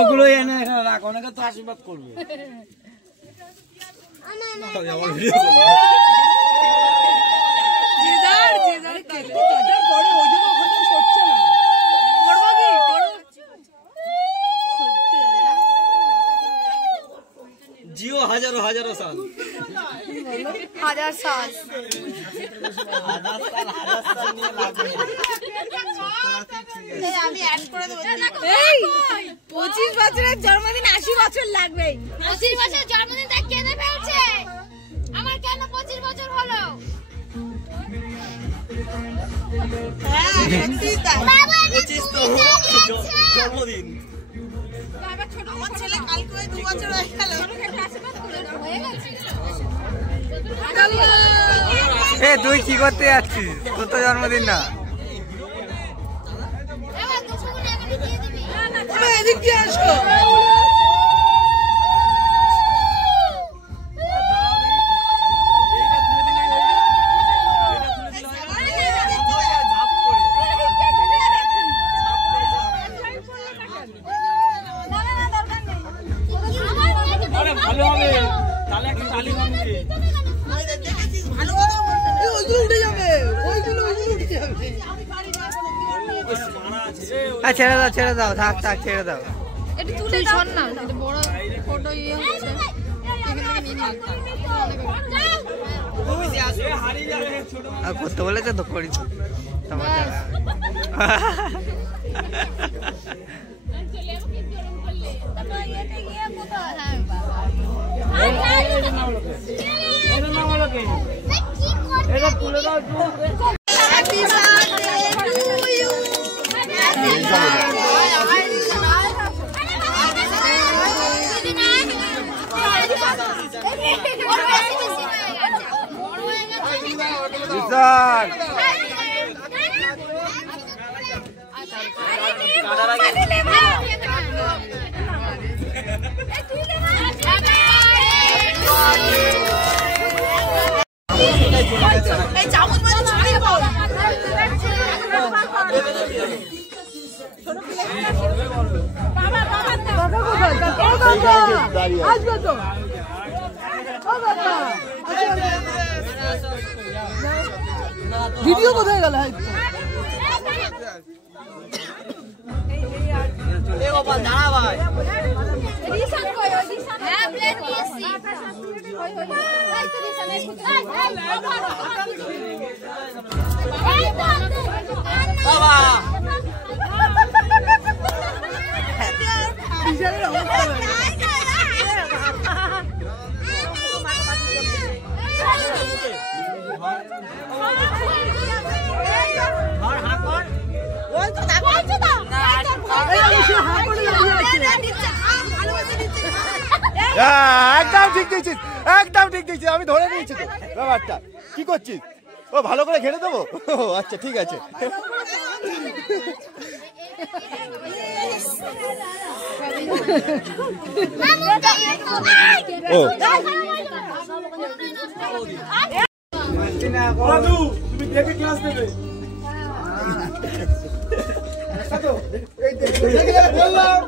ওগুলো এনে রাখ, অনেকে তো আশীর্বাদ করবে। জিও হাজারো হাজারো সাল, হাজার সাল, আমি অ্যাড করে দেব। 25 বছরের জন্মদিন 80 বছর লাগবে। 80 বছর জন্মদিনটা কেঁদে ফেলছে। আমার কেন 25 বছর হলো? হ্যাঁ, সত্যি তাই। 25 তো জন্মদিন। আমার ছেলে কালকে 2 বছর হয়ে গেল। এ তুই কি করতে যাচ্ছিস? তোর তো জন্মদিন না। এদিক দিয়ে আসো। ছেড়ে দাও, ছেড়ে দাও, থাক থাক, ছেড়ে দাও। এটা তুলে শোন না, এটা বড় ফটো ইয়ে হচ্ছে। আর করতে বলেছে তো করি তোমার জানা। ভিডিও কোথায় গেল? একদম ঠিক দিয়েছিস, একদম ঠিক দিয়েছিস, আমি ধরে নিয়েছি তো ব্যাপারটা। কি করছিস? ও ভালো করে ঘেরে দেবো? আচ্ছা ঠিক আছে। ও তুমি দেখে ক্লাস দেবে বললাম।